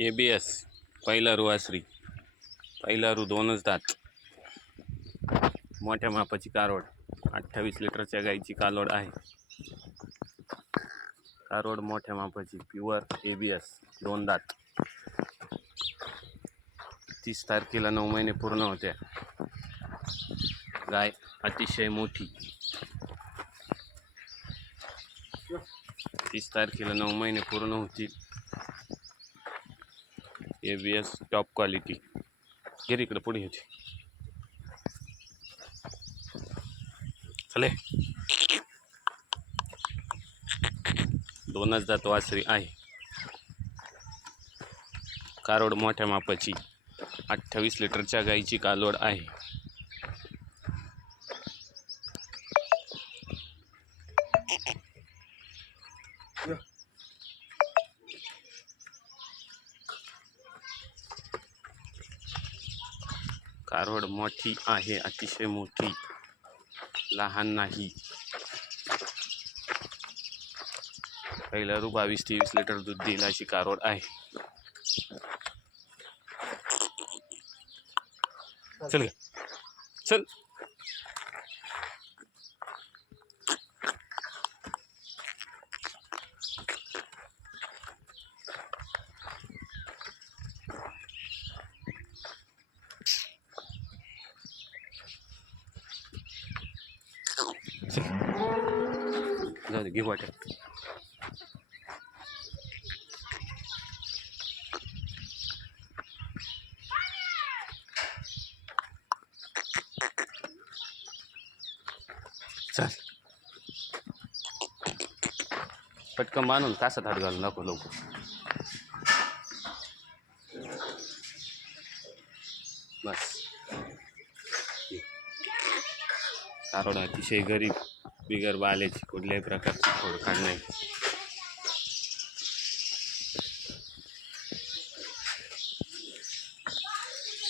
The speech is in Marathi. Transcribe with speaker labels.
Speaker 1: ए बी एस पहिला रू आसरी. पहिला रू दोनच दात. मोठ्या मापाची कारोड अठ्ठावीस लिटरच्या गाईची कालवड आहे. कारोड मोठ्या मापाची. प्युअर ए बी एस दोन दात. तीस तारखेला नऊ महिने पूर्ण होत्या. गाय अतिशय मोठी. तीस तारखेला नऊ महिने पूर्ण होतील. A B S top quality Gir इकडं पुढे होती चले. दोनच दात वासरी आहे. कारोड मोठ्या मापाची. अठ्ठावीस लिटरच्या गाईची कालोड आहे. कारवड मोठी आहे अतिशय मोठी. लहान नाही. पहिला रू बावीस तेवीस लिटर दूध देईल अशी कारवड आहे. चल चल. जाऊ दे घे वाटेल चल पटकन मानून तासात हात घालू नको लवकर बस कारवड अतिशय गरीब बिगर बाल्याची कुठल्याही प्रकारची खोड नाही.